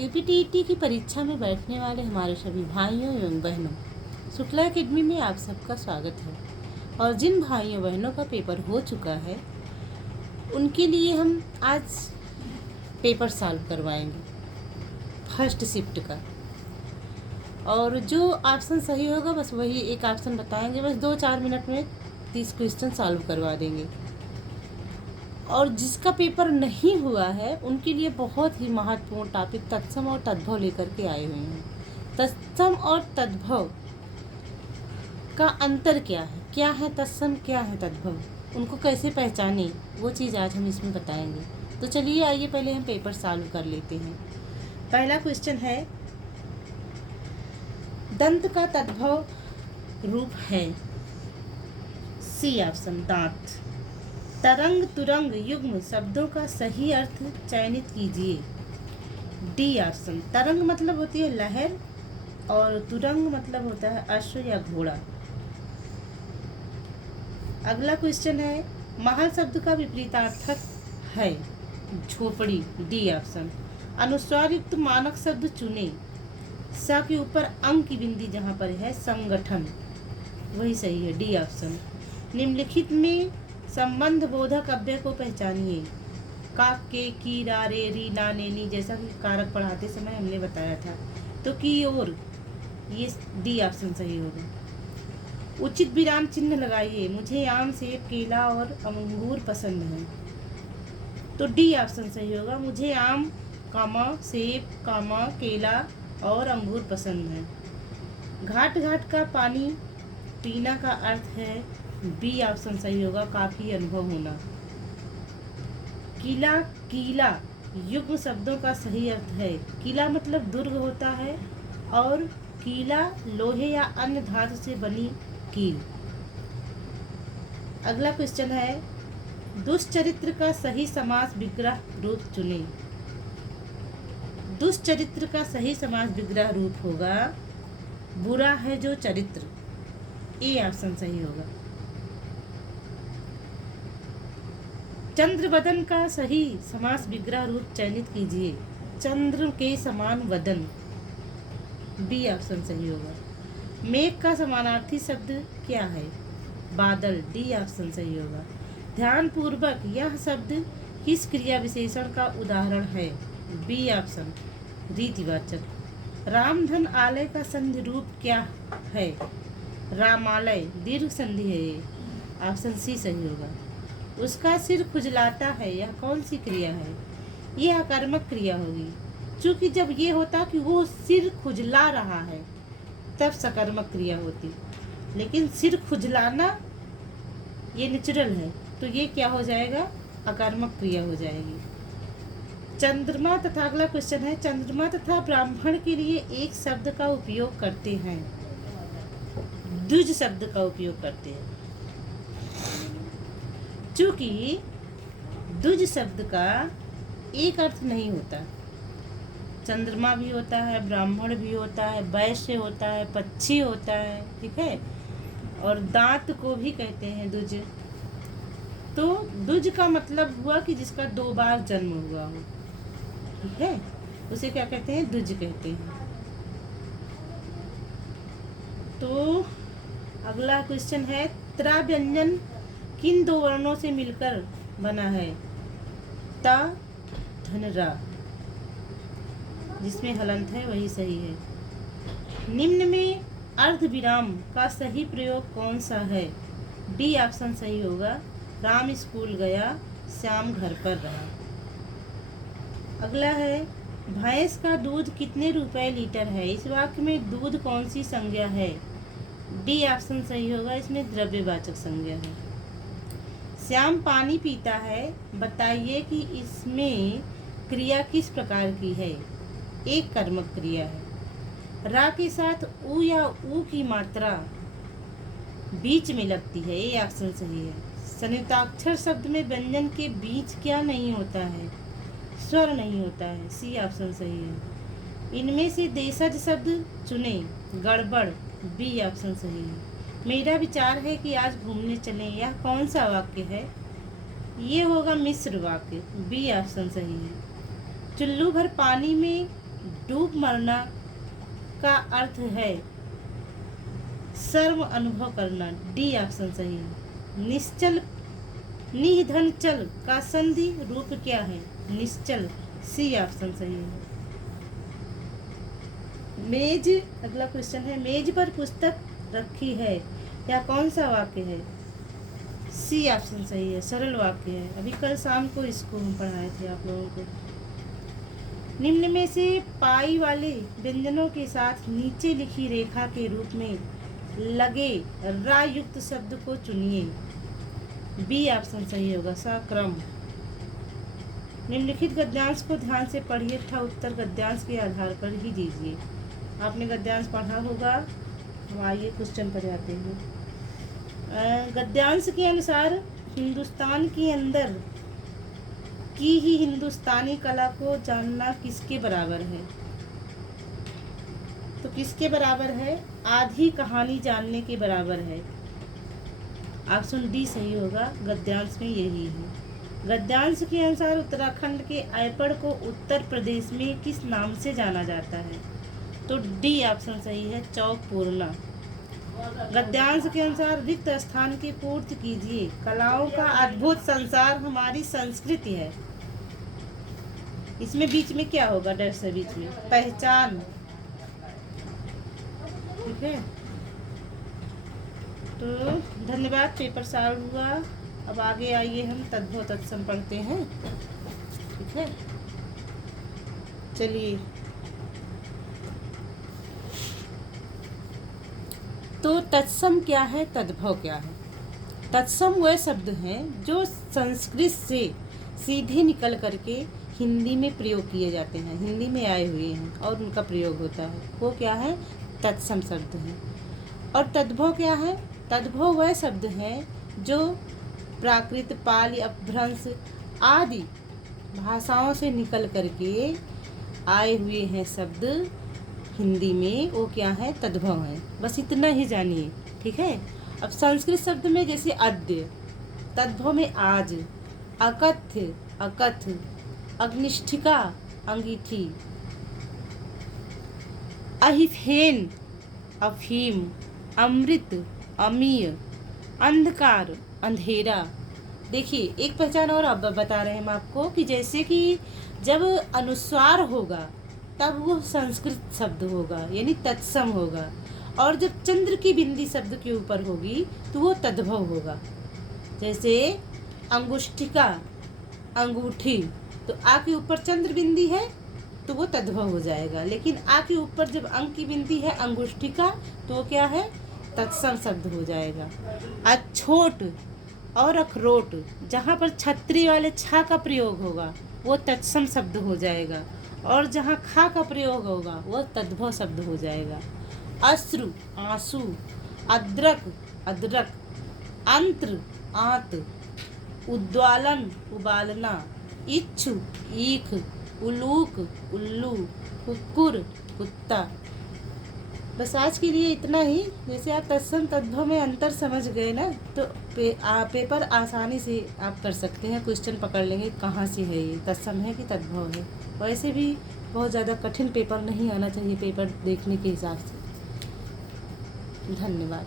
UPTET की परीक्षा में बैठने वाले हमारे सभी भाइयों एवं बहनों, शुक्ला एकेडमी में आप सबका स्वागत है। और जिन भाइयों बहनों का पेपर हो चुका है उनके लिए हम आज पेपर सॉल्व करवाएंगे फर्स्ट शिफ्ट का। और जो ऑप्शन सही होगा बस वही एक ऑप्शन बताएंगे, बस 2-4 मिनट में 30 क्वेश्चन सॉल्व करवा देंगे। और जिसका पेपर नहीं हुआ है उनके लिए बहुत ही महत्वपूर्ण टॉपिक तत्सम और तद्भव लेकर के आए हुए हैं। तत्सम और तद्भव का अंतर क्या है तत्सम, क्या है तद्भव, उनको कैसे पहचाने, वो चीज़ आज हम इसमें बताएंगे। तो चलिए आइए पहले हम पेपर सॉल्व कर लेते हैं। पहला क्वेश्चन है, दंत का तद्भव रूप है। सी ऑप्शन दांत। तरंग तुरंग युग्म शब्दों का सही अर्थ चयनित कीजिए। D option. तरंग मतलब होती है लहर और तुरंग मतलब होता है अश्व या घोड़ा। अगला क्वेश्चन है, महल शब्द का विपरीतार्थक है झोपड़ी। D option. अनुस्वार युक्त मानक शब्द चुने। स के ऊपर अंक की बिंदी जहाँ पर है संगठन, वही सही है। D option. निम्नलिखित में संबंध बोधक अव्यय को पहचानिए। का, के, की, रा, रे, री, ना, ने, नी, जैसा कि कारक पढ़ाते समय हमने बताया था। तो की और, ये डी ऑप्शन सही होगा। उचित विराम चिन्ह लगाइए। मुझे आम, सेब, केला और अंगूर पसंद है। तो डी ऑप्शन सही होगा। मुझे आम, सेब, केला और अंगूर पसंद है। घाट घाट का पानी पीना का अर्थ है। बी ऑप्शन सही होगा, काफी अनुभव होना। किला कीला युग्म शब्दों का सही अर्थ है। किला मतलब दुर्ग होता है और कीला लोहे या अन्य धातु से बनी कील। अगला क्वेश्चन है, दुष्चरित्र का सही समास विग्रह रूप चुने। दुष्चरित्र का सही समास विग्रह रूप होगा बुरा है जो चरित्र। ए ऑप्शन सही होगा। चंद्र वदन का सही समास विग्रह रूप चयनित कीजिए। चंद्र के समान वदन। बी ऑप्शन सही होगा। मेघ का समानार्थी शब्द क्या है? बादल। डी ऑप्शन सही होगा। ध्यान पूर्वक यह शब्द किस क्रिया विशेषण का उदाहरण है? B option रीतिवाचक। रामधन आलय का संधि रूप क्या है? रामालय। दीर्घ संधि है ये। ऑप्शन सी सही होगा। उसका सिर खुजलाता है, यह कौन सी क्रिया है? यह आकर्मक क्रिया होगी, क्योंकि जब ये होता कि वो सिर खुजला रहा है तब सकर्मक क्रिया होती, लेकिन सिर खुजलाना ये नेचुरल है तो ये क्या हो जाएगा? अकर्मक क्रिया हो जाएगी। चंद्रमा तथा, अगला क्वेश्चन है, चंद्रमा तथा ब्राह्मण के लिए एक शब्द का उपयोग करते हैं। द्विज शब्द का उपयोग करते हैं, क्योंकि द्विज शब्द का एक अर्थ नहीं होता। चंद्रमा भी होता है, ब्राह्मण भी होता है, वैश्य होता है, पक्षी होता है, ठीक है। और दांत को भी कहते हैं द्विज। तो द्विज का मतलब हुआ कि जिसका 2 बार जन्म हुआ हो, ठीक है, उसे क्या कहते हैं? द्विज कहते हैं। तो अगला क्वेश्चन है, त्रा व्यंजन किन 2 वर्णों से मिलकर बना है? ता, धन, रा, जिसमें हलंत है वही सही है। निम्न में अर्ध विराम का सही प्रयोग कौन सा है? डी ऑप्शन सही होगा। राम स्कूल गया, श्याम घर पर रहा। अगला है, भैंस का दूध कितने रुपए लीटर है? इस वाक्य में दूध कौन सी संज्ञा है? डी ऑप्शन सही होगा, इसमें द्रव्यवाचक संज्ञा है। श्याम पानी पीता है, बताइए कि इसमें क्रिया किस प्रकार की है? एक कर्मक क्रिया है। रा के साथ उ या ऊ की मात्रा बीच में लगती है, ये ऑप्शन सही है। संयुक्ताक्षर शब्द में व्यंजन के बीच क्या नहीं होता है? स्वर नहीं होता है। सी ऑप्शन सही है। इनमें से देशज शब्द चुने। गड़बड़। बी ऑप्शन सही है। मेरा विचार है कि आज घूमने चलें, यह कौन सा वाक्य है? ये होगा मिश्र वाक्य। बी ऑप्शन सही है। चुल्लू भर पानी में डूब मरना का अर्थ है सर्व अनुभव करना। डी ऑप्शन सही है। निश्चल निधन चल का संधि रूप क्या है? निश्चल। सी ऑप्शन सही है। मेज, अगला क्वेश्चन है, मेज पर पुस्तक रखी है, या कौन सा वाक्य है? सी ऑप्शन सही है, सरल वाक्य है। अभी कल शाम को इसको हम पढ़ाए थे आप लोगों को। निम्न में से पाई वाले व्यंजनों के साथ नीचे लिखी रेखा के रूप में लगे रा युक्त शब्द को चुनिए। बी ऑप्शन सही होगा, सक्रम। निम्नलिखित गद्यांश को ध्यान से पढ़िए तथा उत्तर गद्यांश के आधार पर ही दीजिए। आपने गद्यांश पढ़ा होगा। हम आइए क्वेश्चन पर जाते हैं। गद्यांश के अनुसार हिंदुस्तान के अंदर की ही हिंदुस्तानी कला को जानना किसके बराबर है? तो किसके बराबर है? आधी कहानी जानने के बराबर है। ऑप्शन डी सही होगा, गद्यांश में यही है। गद्यांश के अनुसार उत्तराखंड के ऐपड़ को उत्तर प्रदेश में किस नाम से जाना जाता है? तो डी ऑप्शन सही है, चौकपूर्णा। गद्यांश के अनुसार रिक्त स्थान की पूर्ति कीजिए। कलाओं का अद्भुत संसार हमारी संस्कृति है। इसमें बीच में क्या होगा? डर से बीच में पहचान। ठीक है, तो धन्यवाद। पेपर सॉल्व हुआ। अब आगे आइए हम तद्भव तत्सम पढ़ते हैं। ठीक है, चलिए। तो तत्सम क्या है, तद्भव क्या है? तत्सम वह शब्द हैं जो संस्कृत से सीधे निकल करके हिंदी में प्रयोग किए जाते हैं, हिंदी में आए हुए हैं और उनका प्रयोग होता है, वो क्या है? तत्सम शब्द है। और तद्भव क्या है? तद्भव वह शब्द हैं जो प्राकृत, पाली, अपभ्रंश आदि भाषाओं से निकल करके आए हुए हैं शब्द हिंदी में, वो क्या है? तद्भव है। बस इतना ही जानिए। ठीक है। अब संस्कृत शब्द में जैसे अद्य, तद्भव में आज, अकथ्य, अकथ, अग्निष्ठिका, अंगीठी, अहिफेन, अफीम, अमृत, अमीय, अंधकार, अंधेरा। देखिए एक पहचान और अब बता रहे हैं हम आपको कि जैसे कि जब अनुस्वार होगा तब वो संस्कृत शब्द होगा, यानी तत्सम होगा, और जब चंद्र की बिंदी शब्द के ऊपर होगी तो वो तद्भव होगा। जैसे अंगुष्ठिका, अंगूठी, तो आ के ऊपर चंद्र बिंदी है तो वो तद्भव हो जाएगा, लेकिन आ के ऊपर जब अंक की बिंदी है अंगुष्ठिका तो वो क्या है? तत्सम शब्द हो जाएगा। अछोट और अखरोट, जहाँ पर छतरी वाले छा का प्रयोग होगा वो तत्सम शब्द हो जाएगा, और जहाँ खा का प्रयोग होगा वो तद्भव शब्द हो जाएगा। अश्रु, आंसू, अद्रक, अदरक, अंत्र, आंत, उद्वालन, उबालना, इच्छु, ईख, उलूक, उल्लू, कुक्कुर, कुत्ता। बस आज के लिए इतना ही। जैसे आप तत्सम तद्भव में अंतर समझ गए ना, तो पेपर आसानी से आप कर सकते हैं। क्वेश्चन पकड़ लेंगे कहाँ से है ये, तत्सम है कि तद्भव है। वैसे भी बहुत ज़्यादा कठिन पेपर नहीं आना चाहिए पेपर देखने के हिसाब से। धन्यवाद।